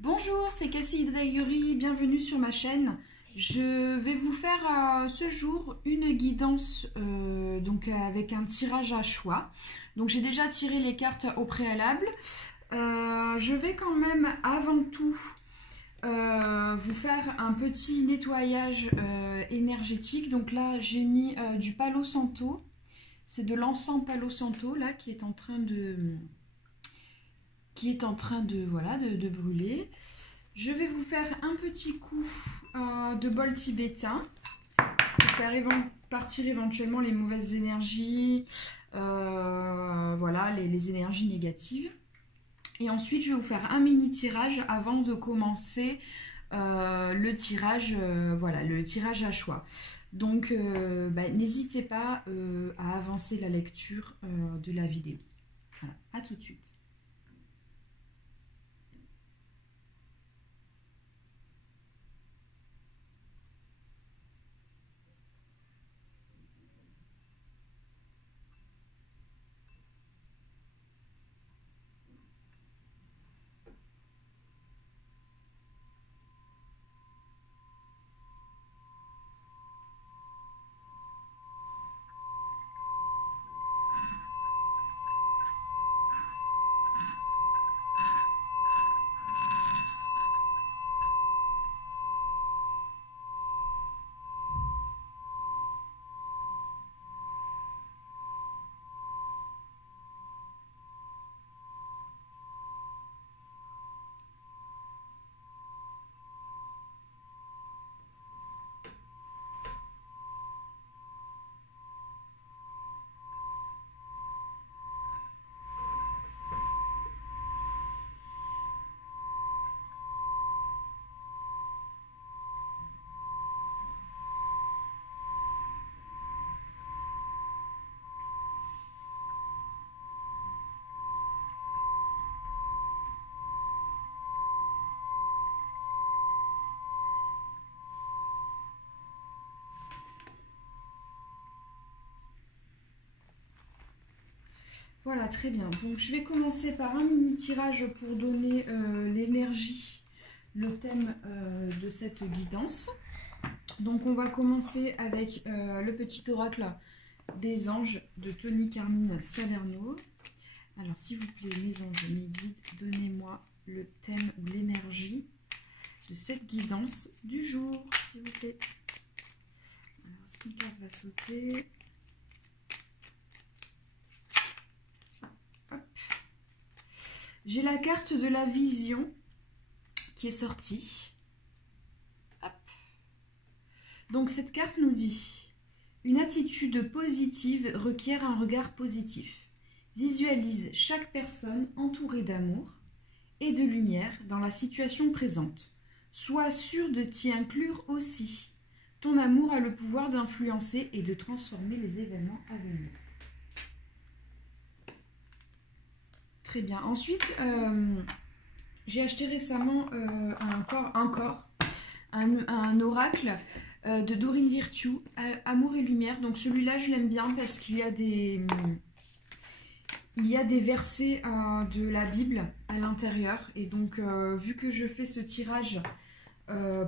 Bonjour, c'est Cassie Hydraïuri, bienvenue sur ma chaîne. Je vais vous faire ce jour une guidance avec un tirage à choix. Donc j'ai déjà tiré les cartes au préalable. Je vais quand même avant tout vous faire un petit nettoyage énergétique. Donc là j'ai mis du Palo Santo. C'est de l'encens Palo Santo là qui est en train de voilà, de brûler. Je vais vous faire un petit coup de bol tibétain pour faire partir éventuellement les mauvaises énergies, voilà, les énergies négatives. Et ensuite, je vais vous faire un mini tirage avant de commencer le tirage, voilà, le tirage à choix. Donc, n'hésitez pas à avancer la lecture de la vidéo. Voilà, à tout de suite. Voilà, très bien. Donc, je vais commencer par un mini tirage pour donner l'énergie, le thème de cette guidance. Donc, on va commencer avec le petit oracle des anges de Tony Carmine Salerno. Alors, s'il vous plaît, mes anges, mes guides, donnez-moi le thème ou l'énergie de cette guidance du jour, s'il vous plaît. Alors, est-ce qu'une carte va sauter ? J'ai la carte de la vision qui est sortie. Hop. Donc cette carte nous dit « Une attitude positive requiert un regard positif. Visualise chaque personne entourée d'amour et de lumière dans la situation présente. Sois sûr de t'y inclure aussi. Ton amour a le pouvoir d'influencer et de transformer les événements à venir. » Très bien. Ensuite, j'ai acheté récemment un oracle de Dorine Virtue, Amour et Lumière. Donc celui-là, je l'aime bien parce qu'il y a des versets de la Bible à l'intérieur. Et donc, vu que je fais ce tirage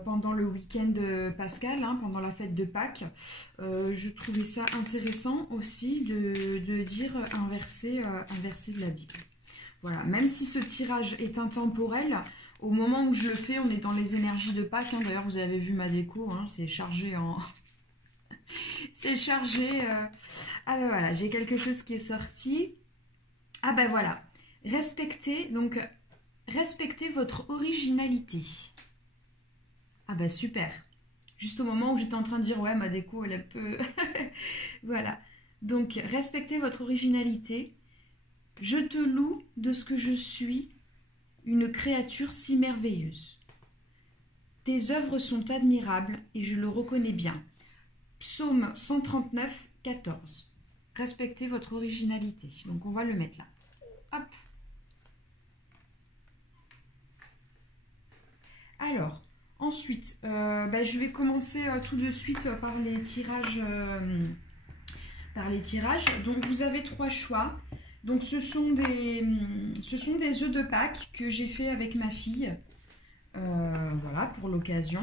pendant le week-end pascal, pendant la fête de Pâques, je trouvais ça intéressant aussi de dire un verset de la Bible. Voilà, même si ce tirage est intemporel, au moment où je le fais, on est dans les énergies de Pâques. D'ailleurs, vous avez vu ma déco, c'est chargé en... c'est chargé... Ah ben voilà, j'ai quelque chose qui est sorti. Ah ben voilà, respectez votre originalité. Ah ben super. Juste au moment où j'étais en train de dire, ouais, ma déco, elle est un peu... Voilà. Donc, respectez votre originalité. Je te loue de ce que je suis, une créature si merveilleuse. Tes œuvres sont admirables et je le reconnais bien. Psaume 139, 14. Respectez votre originalité. Donc on va le mettre là. Hop. Alors, ensuite, je vais commencer tout de suite par les tirages. Donc vous avez 3 choix. Donc ce sont des œufs de Pâques que j'ai fait avec ma fille. Voilà, pour l'occasion.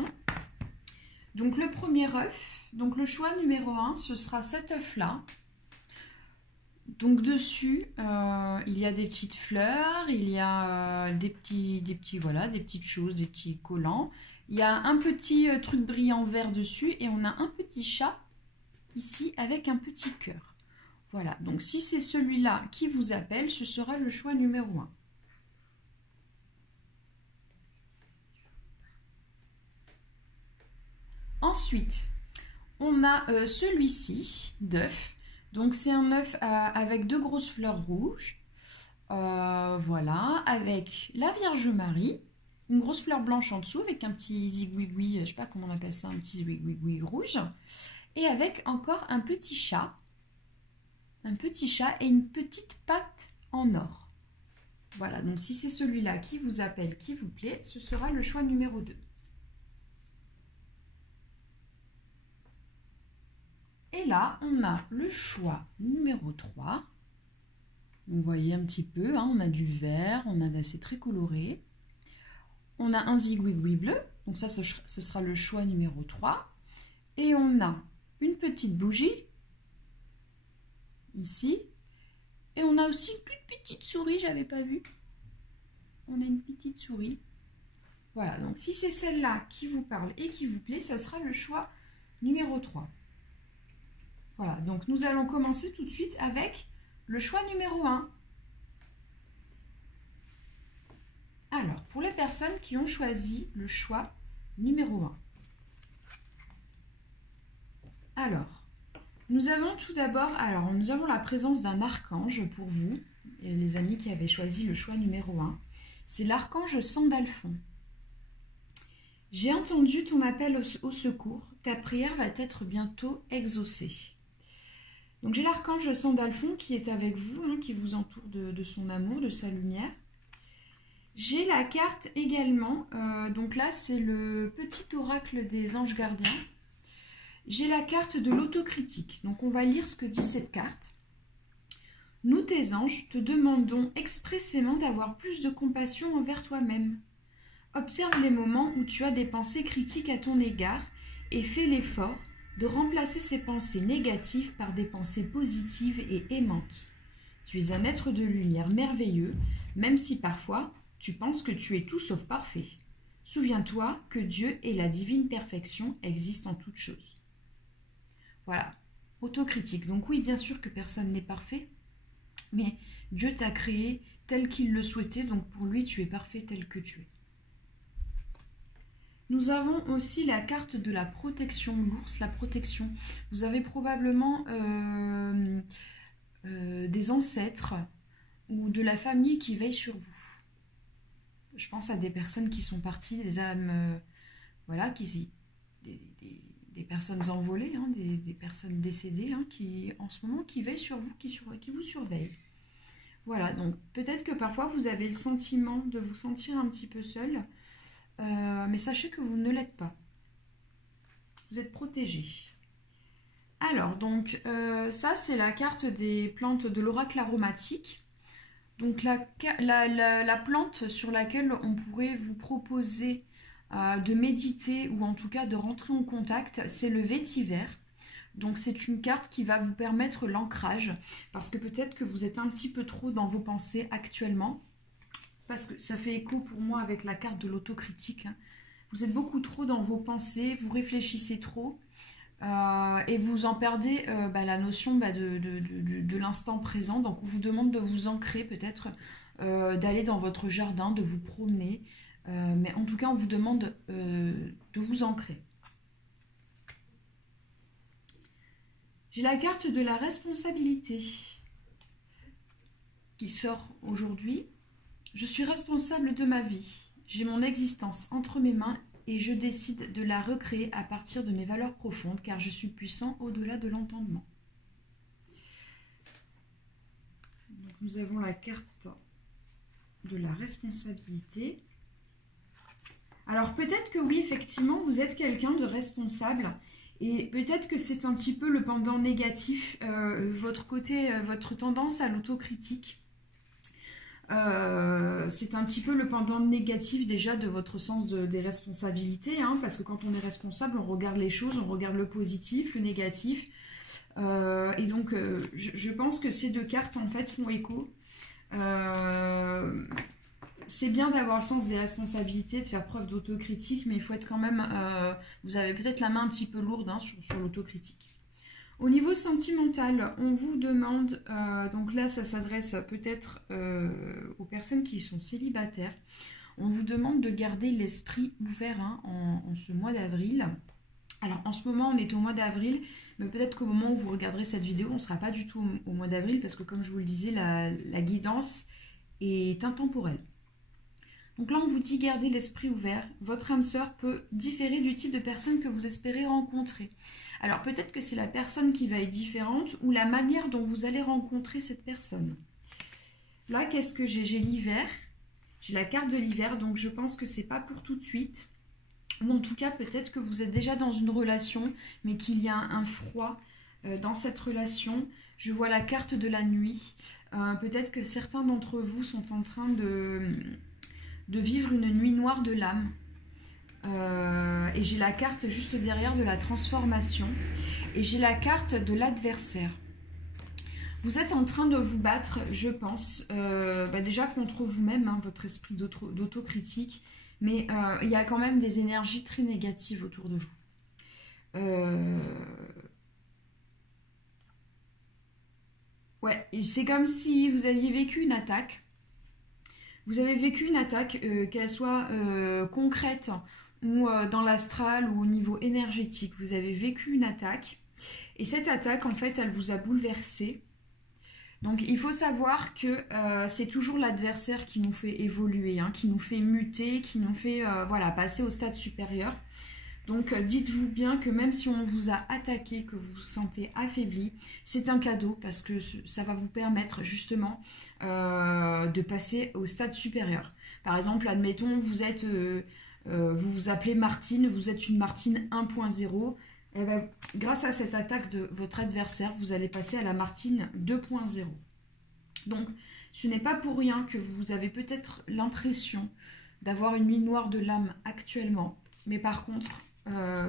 Donc le premier œuf, donc le choix numéro 1, ce sera cet œuf-là. Donc dessus, il y a des petites fleurs, il y a des petites choses, des petits collants. Il y a un petit truc brillant vert dessus et on a un petit chat ici avec un petit cœur. Voilà, donc si c'est celui-là qui vous appelle, ce sera le choix numéro 1. Ensuite, on a celui-ci d'œuf. Donc c'est un œuf avec 2 grosses fleurs rouges. Voilà, avec la Vierge Marie, une grosse fleur blanche en dessous avec un petit zigouigoui, je sais pas comment on appelle ça, un petit zigouigoui rouge. Et avec encore un petit chat et une petite patte en or. Voilà, donc si c'est celui-là qui vous appelle, qui vous plaît, ce sera le choix numéro 2. Et là, on a le choix numéro 3. Vous voyez un petit peu, hein, on a du vert, on a c'est très coloré. On a un zigouigoui bleu, donc ça, ce sera le choix numéro 3. Et on a une petite bougie, ici. Et on a aussi une toute petite souris, j'avais pas vu. On a une petite souris. Voilà, donc si c'est celle-là qui vous parle et qui vous plaît, ça sera le choix numéro 3. Voilà, donc nous allons commencer tout de suite avec le choix numéro 1. Alors, pour les personnes qui ont choisi le choix numéro 1. Alors, nous avons tout d'abord, nous avons la présence d'un archange pour vous, les amis qui avaient choisi le choix numéro 1. C'est l'archange Sandalphon. J'ai entendu ton appel au secours, ta prière va être bientôt exaucée. Donc j'ai l'archange Sandalphon qui est avec vous, hein, qui vous entoure de son amour, de sa lumière. J'ai la carte également, donc là c'est le petit oracle des anges gardiens. J'ai la carte de l'autocritique, donc on va lire ce que dit cette carte. Nous tes anges te demandons expressément d'avoir plus de compassion envers toi-même. Observe les moments où tu as des pensées critiques à ton égard et fais l'effort de remplacer ces pensées négatives par des pensées positives et aimantes. Tu es un être de lumière merveilleux, même si parfois tu penses que tu es tout sauf parfait. Souviens-toi que Dieu et la divine perfection existent en toutes choses. Voilà, autocritique. Donc oui, bien sûr que personne n'est parfait, mais Dieu t'a créé tel qu'il le souhaitait, donc pour lui tu es parfait tel que tu es. Nous avons aussi la carte de la protection, l'ours, la protection. Vous avez probablement des ancêtres ou de la famille qui veillent sur vous. Je pense à des personnes qui sont parties, des âmes, voilà, des personnes envolées, hein, des personnes décédées, hein, qui en ce moment qui veillent sur vous, qui vous surveillent. Voilà, donc peut-être que parfois vous avez le sentiment de vous sentir un petit peu seul. Mais sachez que vous ne l'êtes pas. Vous êtes protégé. Alors, donc, ça, c'est la carte des plantes de l'oracle aromatique. Donc, la plante sur laquelle on pourrait vous proposer de méditer ou en tout cas de rentrer en contact, c'est le vétiver. Donc, c'est une carte qui va vous permettre l'ancrage parce que peut-être que vous êtes un petit peu trop dans vos pensées actuellement. Parce que ça fait écho pour moi avec la carte de l'autocritique. Hein. Vous êtes beaucoup trop dans vos pensées, vous réfléchissez trop et vous en perdez la notion de l'instant présent. Donc on vous demande de vous ancrer peut-être, d'aller dans votre jardin, de vous promener. Mais en tout cas, on vous demande de vous ancrer. J'ai la carte de la responsabilité qui sort aujourd'hui. Je suis responsable de ma vie. J'ai mon existence entre mes mains et je décide de la recréer à partir de mes valeurs profondes car je suis puissant au-delà de l'entendement. Nous avons la carte de la responsabilité. Alors peut-être que oui, effectivement, vous êtes quelqu'un de responsable et peut-être que c'est un petit peu le pendant négatif, votre tendance à l'autocritique. C'est un petit peu le pendant négatif déjà de votre sens des responsabilités, hein, parce que quand on est responsable, on regarde les choses, on regarde le positif, le négatif. Et donc, je pense que ces deux cartes, en fait, font écho. C'est bien d'avoir le sens des responsabilités, de faire preuve d'autocritique, mais il faut être quand même... vous avez peut-être la main un petit peu lourde, hein, sur l'autocritique. Au niveau sentimental, on vous demande, donc là ça s'adresse peut-être aux personnes qui sont célibataires, on vous demande de garder l'esprit ouvert, hein, en ce mois d'avril. Alors en ce moment on est au mois d'avril, mais peut-être qu'au moment où vous regarderez cette vidéo, on ne sera pas du tout au mois d'avril, parce que comme je vous le disais, la guidance est intemporelle. Donc là, on vous dit garder l'esprit ouvert. Votre âme sœur peut différer du type de personne que vous espérez rencontrer. Alors peut-être que c'est la personne qui va être différente ou la manière dont vous allez rencontrer cette personne. Là, qu'est-ce que j'ai? J'ai l'hiver. J'ai la carte de l'hiver, donc je pense que c'est pas pour tout de suite. Ou en tout cas, peut-être que vous êtes déjà dans une relation, mais qu'il y a un froid dans cette relation. Je vois la carte de la nuit. Peut-être que certains d'entre vous sont en train de vivre une nuit noire de l'âme. Et j'ai la carte juste derrière de la transformation. Et j'ai la carte de l'adversaire. Vous êtes en train de vous battre, je pense, déjà contre vous-même, hein, votre esprit d'autocritique. Mais il y a quand même des énergies très négatives autour de vous. Ouais, c'est comme si vous aviez vécu une attaque. Vous avez vécu une attaque, qu'elle soit concrète ou dans l'astral ou au niveau énergétique. Vous avez vécu une attaque. Et cette attaque, en fait, elle vous a bouleversé. Donc, il faut savoir que c'est toujours l'adversaire qui nous fait évoluer, hein, qui nous fait muter, qui nous fait voilà, passer au stade supérieur. Donc, dites-vous bien que même si on vous a attaqué, que vous vous sentez affaibli, c'est un cadeau parce que ça va vous permettre justement de passer au stade supérieur. Par exemple, admettons, vous vous appelez Martine, vous êtes une Martine 1.0. Eh ben, grâce à cette attaque de votre adversaire, vous allez passer à la Martine 2.0. Donc, ce n'est pas pour rien que vous avez peut-être l'impression d'avoir une nuit noire de l'âme actuellement. Mais par contre,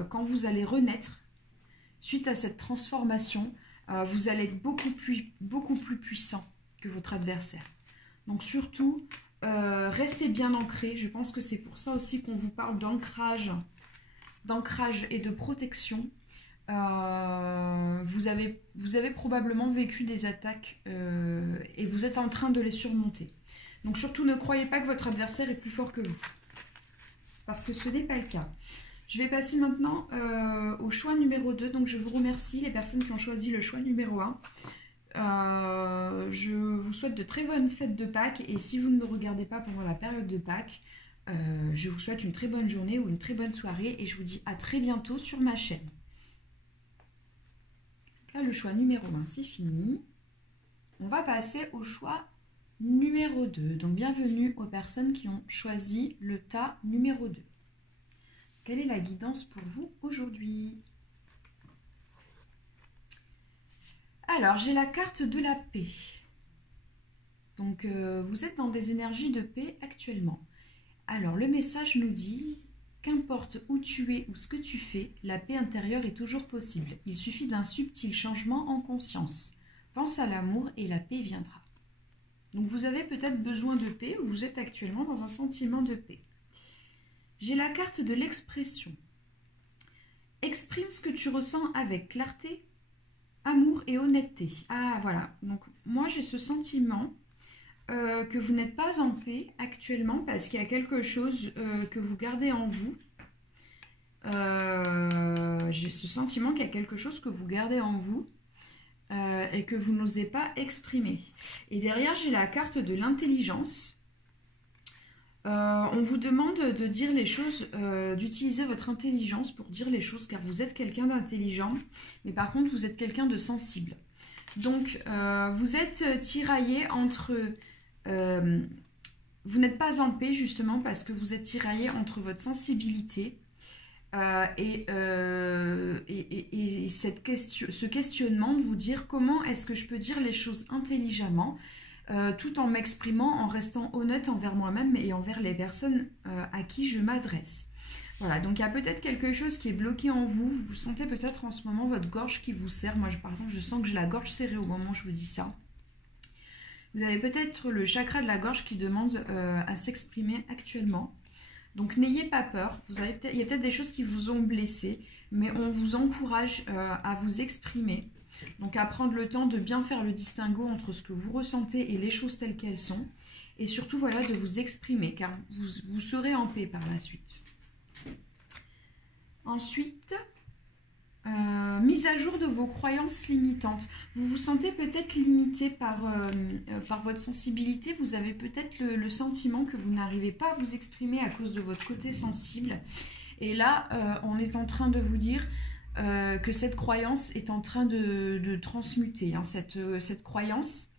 quand vous allez renaître, suite à cette transformation, vous allez être beaucoup plus puissant que votre adversaire. Donc surtout, restez bien ancré. Je pense que c'est pour ça aussi qu'on vous parle d'ancrage et de protection. Vous avez probablement vécu des attaques et vous êtes en train de les surmonter. Donc surtout, ne croyez pas que votre adversaire est plus fort que vous. Parce que ce n'est pas le cas. Je vais passer maintenant au choix numéro 2. Donc je vous remercie les personnes qui ont choisi le choix numéro 1. Je vous souhaite de très bonnes fêtes de Pâques. Et si vous ne me regardez pas pendant la période de Pâques, je vous souhaite une très bonne journée ou une très bonne soirée. Et je vous dis à très bientôt sur ma chaîne. Là, le choix numéro 1, c'est fini. On va passer au choix numéro 2. Donc bienvenue aux personnes qui ont choisi le tas numéro 2. Quelle est la guidance pour vous aujourd'hui? Alors, j'ai la carte de la paix. Donc, vous êtes dans des énergies de paix actuellement. Alors, le message nous dit, qu'importe où tu es ou ce que tu fais, la paix intérieure est toujours possible. Il suffit d'un subtil changement en conscience. Pense à l'amour et la paix viendra. Donc, vous avez peut-être besoin de paix ou vous êtes actuellement dans un sentiment de paix. J'ai la carte de l'expression. Exprime ce que tu ressens avec clarté, amour et honnêteté. Ah, voilà. Donc, moi, j'ai ce sentiment que vous n'êtes pas en paix actuellement parce qu'il y a quelque chose que vous gardez en vous. J'ai ce sentiment qu'il y a quelque chose que vous gardez en vous et que vous n'osez pas exprimer. Et derrière, j'ai la carte de l'intelligence. On vous demande de dire les choses, d'utiliser votre intelligence pour dire les choses, car vous êtes quelqu'un d'intelligent, mais par contre vous êtes quelqu'un de sensible. Donc vous êtes tiraillé entre... vous n'êtes pas en paix justement parce que vous êtes tiraillé entre votre sensibilité et ce questionnement de vous dire comment est-ce que je peux dire les choses intelligemment tout en m'exprimant, en restant honnête envers moi-même et envers les personnes à qui je m'adresse. Voilà, donc il y a peut-être quelque chose qui est bloqué en vous. Vous sentez peut-être en ce moment votre gorge qui vous serre. Moi, par exemple, je sens que j'ai la gorge serrée au moment où je vous dis ça. Vous avez peut-être le chakra de la gorge qui demande à s'exprimer actuellement. Donc n'ayez pas peur. Il y a peut-être des choses qui vous ont blessé, mais on vous encourage à vous exprimer. Donc à prendre le temps de bien faire le distinguo entre ce que vous ressentez et les choses telles qu'elles sont. Et surtout, voilà, de vous exprimer, car vous serez en paix par la suite. Ensuite, mise à jour de vos croyances limitantes. Vous vous sentez peut-être limité par votre sensibilité. Vous avez peut-être le sentiment que vous n'arrivez pas à vous exprimer à cause de votre côté sensible. Et là, on est en train de vous dire que cette croyance est en train de transmuter. Hein. Cette croyance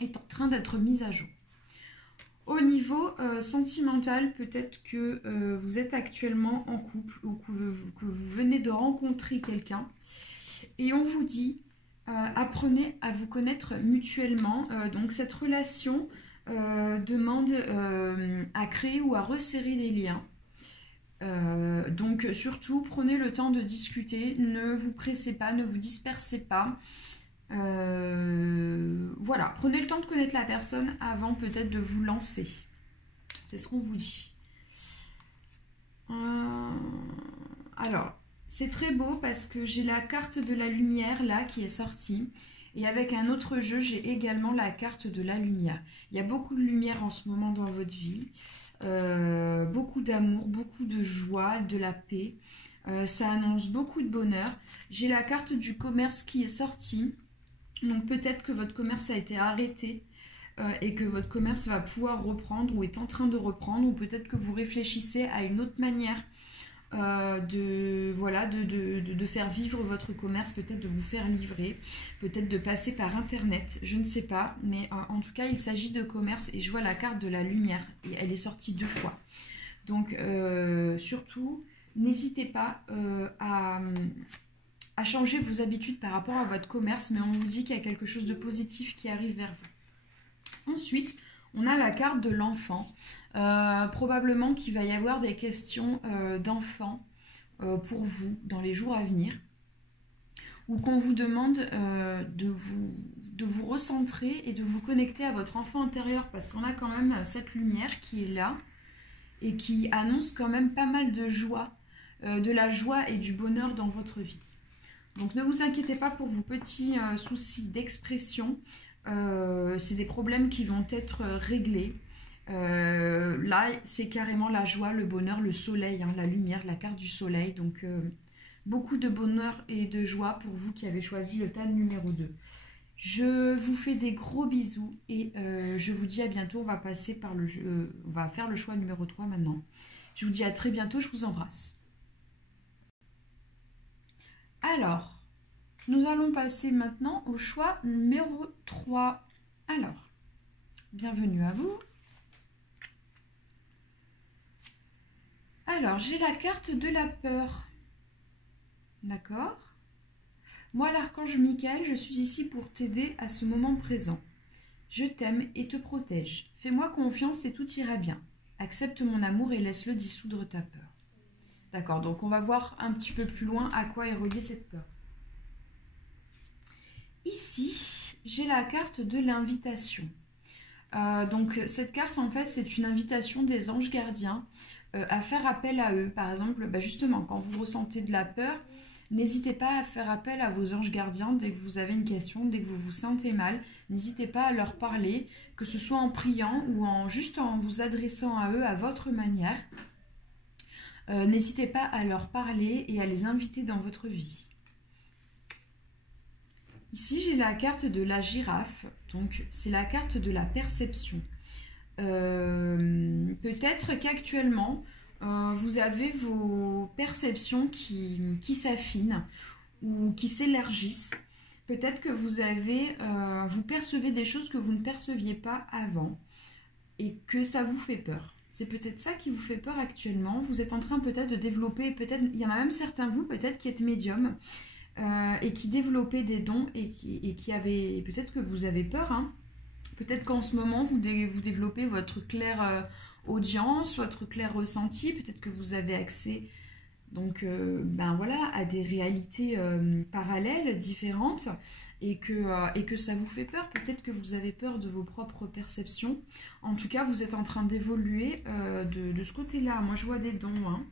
est en train d'être mise à jour. Au niveau sentimental, peut-être que vous êtes actuellement en couple ou que vous venez de rencontrer quelqu'un et on vous dit apprenez à vous connaître mutuellement. Donc cette relation demande à créer ou à resserrer des liens. Donc surtout, prenez le temps de discuter, ne vous pressez pas, ne vous dispersez pas. Voilà, prenez le temps de connaître la personne avant peut-être de vous lancer. C'est ce qu'on vous dit. Alors, c'est très beau parce que j'ai la carte de la lumière là qui est sortie. Et avec un autre jeu, j'ai également la carte de la lumière. Il y a beaucoup de lumière en ce moment dans votre vie. Beaucoup d'amour, beaucoup de joie, de la paix. Ça annonce beaucoup de bonheur. J'ai la carte du commerce qui est sortie. Donc peut-être que votre commerce a été arrêté et que votre commerce va pouvoir reprendre ou est en train de reprendre, ou peut-être que vous réfléchissez à une autre manière de faire vivre votre commerce, peut-être de vous faire livrer, peut-être de passer par internet, je ne sais pas, mais en tout cas il s'agit de commerce et je vois la carte de la lumière et elle est sortie 2 fois. Donc surtout, n'hésitez pas à changer vos habitudes par rapport à votre commerce, mais on vous dit qu'il y a quelque chose de positif qui arrive vers vous. Ensuite, on a la carte de l'enfant. Probablement qu'il va y avoir des questions d'enfants pour vous dans les jours à venir, ou qu'on vous demande de vous recentrer et de vous connecter à votre enfant intérieur, parce qu'on a quand même cette lumière qui est là et qui annonce quand même pas mal de joie, de la joie et du bonheur dans votre vie. Donc ne vous inquiétez pas pour vos petits soucis d'expression, c'est des problèmes qui vont être réglés. Là c'est carrément la joie, le bonheur, le soleil, hein, la lumière, la carte du soleil. Donc beaucoup de bonheur et de joie pour vous qui avez choisi le tas numéro 2. Je vous fais des gros bisous et je vous dis à bientôt. On va passer par le jeu, on va faire le choix numéro 3 maintenant. Je vous dis à très bientôt, je vous embrasse. Alors, nous allons passer maintenant au choix numéro 3. Alors, bienvenue à vous. Alors, j'ai la carte de la peur. D'accord ? Moi, l'archange Michael, je suis ici pour t'aider à ce moment présent. Je t'aime et te protège. Fais-moi confiance et tout ira bien. Accepte mon amour et laisse-le dissoudre ta peur. D'accord, donc on va voir un petit peu plus loin à quoi est reliée cette peur. Ici, j'ai la carte de l'invitation. Donc cette carte, en fait, c'est une invitation des anges gardiens à faire appel à eux. Par exemple, justement, quand vous ressentez de la peur, n'hésitez pas à faire appel à vos anges gardiens dès que vous avez une question, dès que vous vous sentez mal. N'hésitez pas à leur parler, que ce soit en priant ou juste en vous adressant à eux à votre manière. N'hésitez pas à leur parler et à les inviter dans votre vie. Ici, j'ai la carte de la girafe, donc c'est la carte de la perception. Peut-être qu'actuellement, vous avez vos perceptions qui s'affinent ou qui s'élargissent. Peut-être que vous percevez des choses que vous ne perceviez pas avant et que ça vous fait peur. C'est peut-être ça qui vous fait peur actuellement. Vous êtes en train peut-être de développer, peut-être il y en a même certains vous peut-être qui êtes médium et qui développaient des dons et qui avaient, peut-être que vous avez peur, hein, Peut-être qu'en ce moment, vous développez votre claire audience, votre clair ressenti. Peut-être que vous avez accès donc, ben voilà, à des réalités parallèles, différentes, et que ça vous fait peur. Peut-être que vous avez peur de vos propres perceptions. En tout cas, vous êtes en train d'évoluer de ce côté-là. Moi, je vois des dons, hein.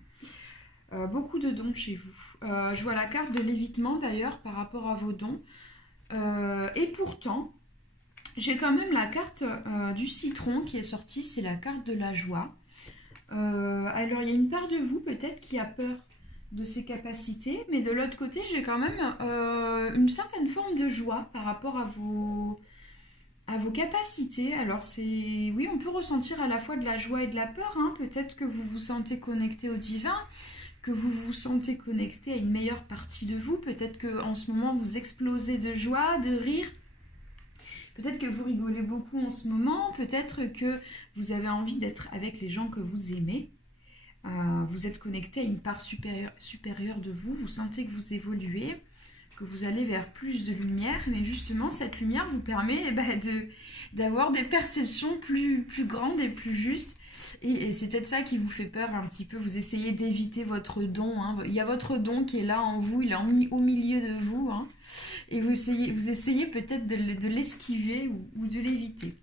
Beaucoup de dons chez vous. Je vois la carte de l'évitement, d'ailleurs, par rapport à vos dons. Et pourtant, j'ai quand même la carte du citron qui est sortie. C'est la carte de la joie. Alors, il y a une part de vous, peut-être, qui a peur de ses capacités, mais de l'autre côté, j'ai quand même une certaine forme de joie par rapport à vos capacités. Alors, oui, on peut ressentir à la fois de la joie et de la peur, hein. Peut-être que vous vous sentez connecté au divin, que vous vous sentez connecté à une meilleure partie de vous. Peut-être qu'en ce moment, vous explosez de joie, de rire. Peut-être que vous rigolez beaucoup en ce moment, peut-être que vous avez envie d'être avec les gens que vous aimez. Vous êtes connecté à une part supérieure de vous, vous sentez que vous évoluez, que vous allez vers plus de lumière, mais justement cette lumière vous permet d'avoir des perceptions plus grandes et plus justes. Et c'est peut-être ça qui vous fait peur un petit peu, vous essayez d'éviter votre don, hein. Il y a votre don qui est là en vous, il est au milieu de vous, hein. Et vous essayez peut-être de l'esquiver ou de l'éviter.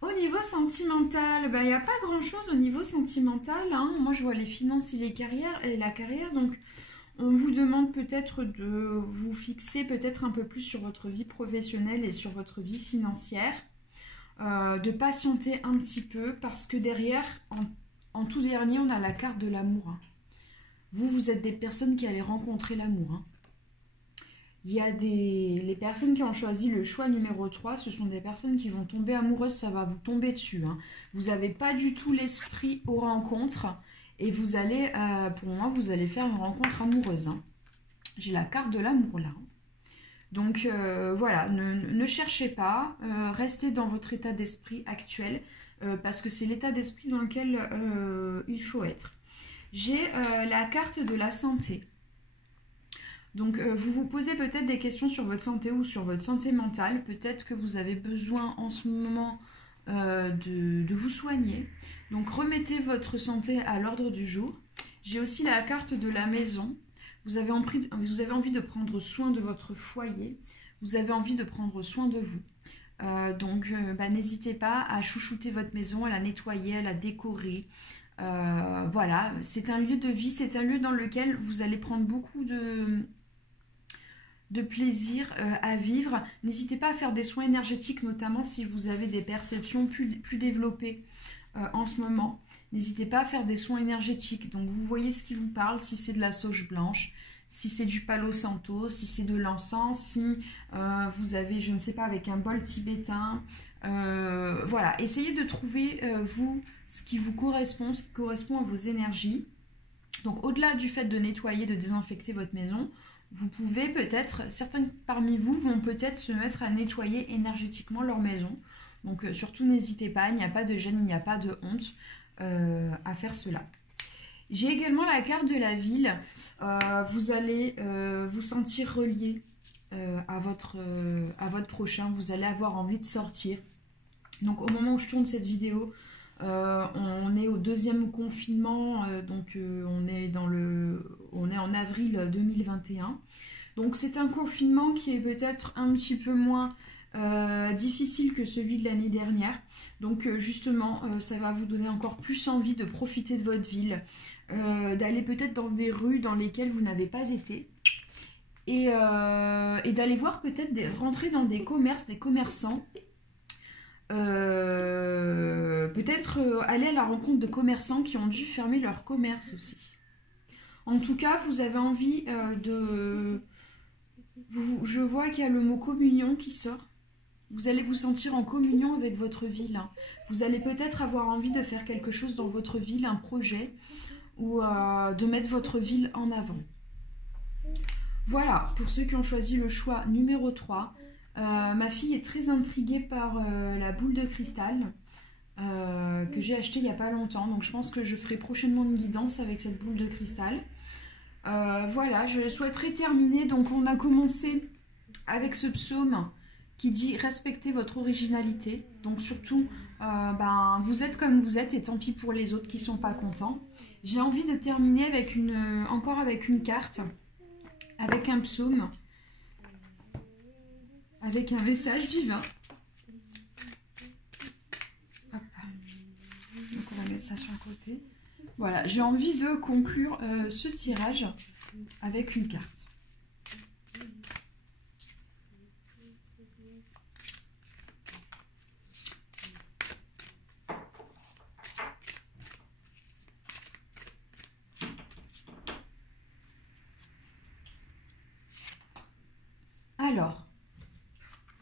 Au niveau sentimental, il n'y a pas grand-chose au niveau sentimental, hein. Moi, je vois les finances et la carrière. Donc, on vous demande peut-être de vous fixer peut-être un peu plus sur votre vie professionnelle et sur votre vie financière. De patienter un petit peu parce que derrière, en tout dernier, on a la carte de l'amour, hein. Vous êtes des personnes qui allez rencontrer l'amour, hein. Il y a les personnes qui ont choisi le choix numéro 3, ce sont des personnes qui vont tomber amoureuses, ça va vous tomber dessus, hein. Vous n'avez pas du tout l'esprit aux rencontres et vous allez, pour moi, vous allez faire une rencontre amoureuse, hein. J'ai la carte de l'amour là. Donc voilà, ne cherchez pas, restez dans votre état d'esprit actuel parce que c'est l'état d'esprit dans lequel il faut être. J'ai la carte de la santé. Donc vous vous posez peut-être des questions sur votre santé ou sur votre santé mentale. Peut-être que vous avez besoin en ce moment de vous soigner. Donc remettez votre santé à l'ordre du jour. J'ai aussi la carte de la maison. Vous avez envie de prendre soin de votre foyer. Vous avez envie de prendre soin de vous. Donc n'hésitez pas à chouchouter votre maison, à la nettoyer, à la décorer. Voilà, c'est un lieu de vie, c'est un lieu dans lequel vous allez prendre beaucoup de plaisir à vivre. N'hésitez pas à faire des soins énergétiques, notamment si vous avez des perceptions plus développées en ce moment. N'hésitez pas à faire des soins énergétiques. Donc vous voyez ce qui vous parle, si c'est de la sauge blanche, si c'est du palo santo, si c'est de l'encens, si vous avez, je ne sais pas, avec un bol tibétain. Voilà, essayez de trouver, vous, ce qui vous correspond, ce qui correspond à vos énergies. Donc au-delà du fait de nettoyer, de désinfecter votre maison, vous pouvez peut-être, certains parmi vous vont peut-être se mettre à nettoyer énergétiquement leur maison. Donc surtout n'hésitez pas, il n'y a pas de gêne, il n'y a pas de honte à faire cela. J'ai également la carte de la ville. Vous allez vous sentir relié à votre prochain. Vous allez avoir envie de sortir. Donc au moment où je tourne cette vidéo, on est au 2e confinement. Donc on est en avril 2021. Donc c'est un confinement qui est peut-être un petit peu moins difficile que celui de l'année dernière. Donc justement, ça va vous donner encore plus envie de profiter de votre ville, d'aller peut-être dans des rues dans lesquelles vous n'avez pas été, et d'aller voir peut-être rentrer dans des commerces, des commerçants, peut-être aller à la rencontre de commerçants qui ont dû fermer leur commerce aussi. En tout cas, vous avez envie je vois qu'il y a le mot communion qui sort. Vous allez vous sentir en communion avec votre ville, hein. Vous allez peut-être avoir envie de faire quelque chose dans votre ville, un projet, ou de mettre votre ville en avant. Voilà, pour ceux qui ont choisi le choix numéro 3. Ma fille est très intriguée par la boule de cristal que j'ai achetée il n'y a pas longtemps. Donc je pense que je ferai prochainement une guidance avec cette boule de cristal. Voilà, je souhaiterais terminer. Donc on a commencé avec ce psaume qui dit respectez votre originalité. Donc surtout, vous êtes comme vous êtes et tant pis pour les autres qui ne sont pas contents. J'ai envie de terminer avec encore avec une carte, avec un psaume, avec un message divin. Hop. Donc on va mettre ça sur le côté. Voilà, j'ai envie de conclure ce tirage avec une carte.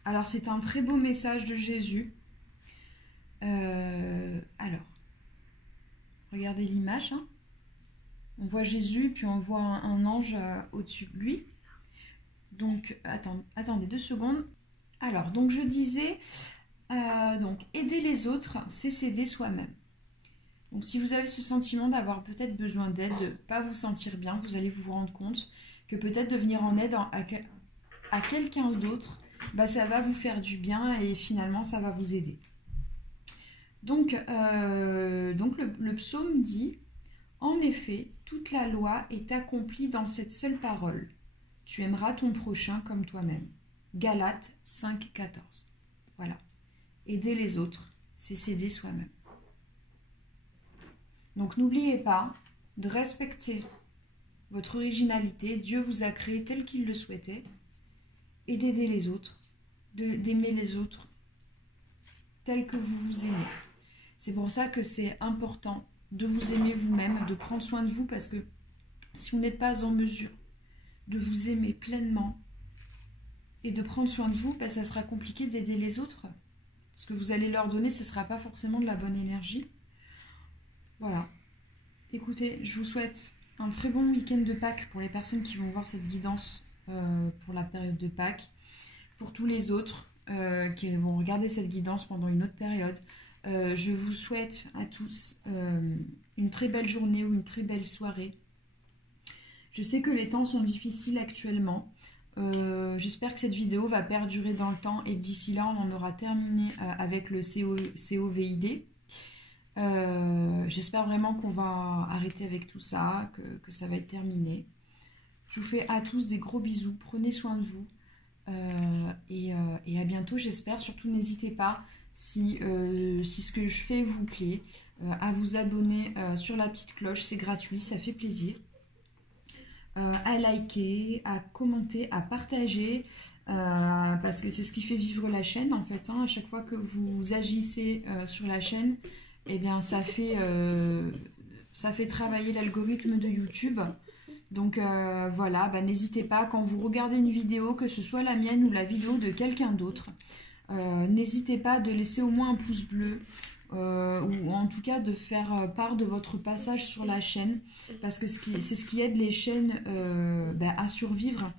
Alors c'est un très beau message de Jésus. Alors, regardez l'image. Hein. On voit Jésus, puis on voit un ange au-dessus de lui. Donc, attendez 2 secondes. Alors, donc je disais, donc aider les autres, c'est s'aider soi-même. Donc si vous avez ce sentiment d'avoir peut-être besoin d'aide, de ne pas vous sentir bien, vous allez vous rendre compte que peut-être de venir en aide à quelqu'un d'autre, ça va vous faire du bien et finalement ça va vous aider. Donc le psaume dit « En effet, toute la loi est accomplie dans cette seule parole. Tu aimeras ton prochain comme toi-même. » Galates 5, 14. Voilà. Aider les autres, c'est s'aider soi-même. Donc n'oubliez pas de respecter votre originalité. Dieu vous a créé tel qu'il le souhaitait. Et d'aider les autres, d'aimer les autres tels que vous vous aimez. C'est pour ça que c'est important de vous aimer vous-même, de prendre soin de vous, parce que si vous n'êtes pas en mesure de vous aimer pleinement et de prendre soin de vous, ça sera compliqué d'aider les autres. Ce que vous allez leur donner, ce ne sera pas forcément de la bonne énergie. Voilà. Écoutez, je vous souhaite un très bon week-end de Pâques pour les personnes qui vont voir cette guidance pour la période de Pâques. Pour tous les autres qui vont regarder cette guidance pendant une autre période, je vous souhaite à tous une très belle journée ou une très belle soirée. Je sais que les temps sont difficiles actuellement. J'espère que cette vidéo va perdurer dans le temps et d'ici là, on en aura terminé avec le COVID. J'espère vraiment qu'on va arrêter avec tout ça, que ça va être terminé. Je vous fais à tous des gros bisous, prenez soin de vous et à bientôt j'espère. Surtout n'hésitez pas, si ce que je fais vous plaît, à vous abonner sur la petite cloche, c'est gratuit, ça fait plaisir. À liker, à commenter, à partager, parce que c'est ce qui fait vivre la chaîne en fait. Hein. À chaque fois que vous agissez sur la chaîne, eh bien ça fait travailler l'algorithme de YouTube. Donc voilà, n'hésitez pas, quand vous regardez une vidéo, que ce soit la mienne ou la vidéo de quelqu'un d'autre, n'hésitez pas de laisser au moins un pouce bleu, ou en tout cas de faire part de votre passage sur la chaîne, parce que c'est ce qui aide les chaînes à survivre.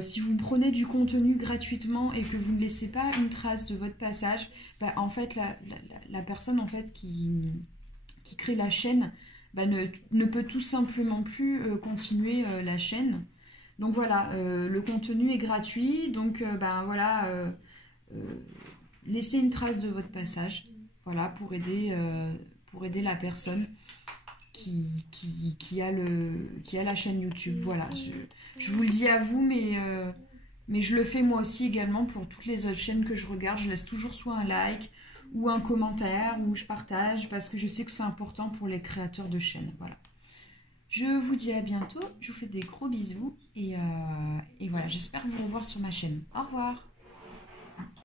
Si vous prenez du contenu gratuitement et que vous ne laissez pas une trace de votre passage, en fait la personne en fait qui crée la chaîne ne peut tout simplement plus continuer la chaîne. Donc voilà, le contenu est gratuit, donc voilà, laissez une trace de votre passage, voilà, pour aider la personne qui a la chaîne YouTube. Voilà, je vous le dis à vous, mais je le fais moi aussi également pour toutes les autres chaînes que je regarde. Je laisse toujours soit un like ou un commentaire, ou je partage, parce que je sais que c'est important pour les créateurs de chaînes. Voilà. Je vous dis à bientôt, je vous fais des gros bisous, et voilà, j'espère vous revoir sur ma chaîne. Au revoir.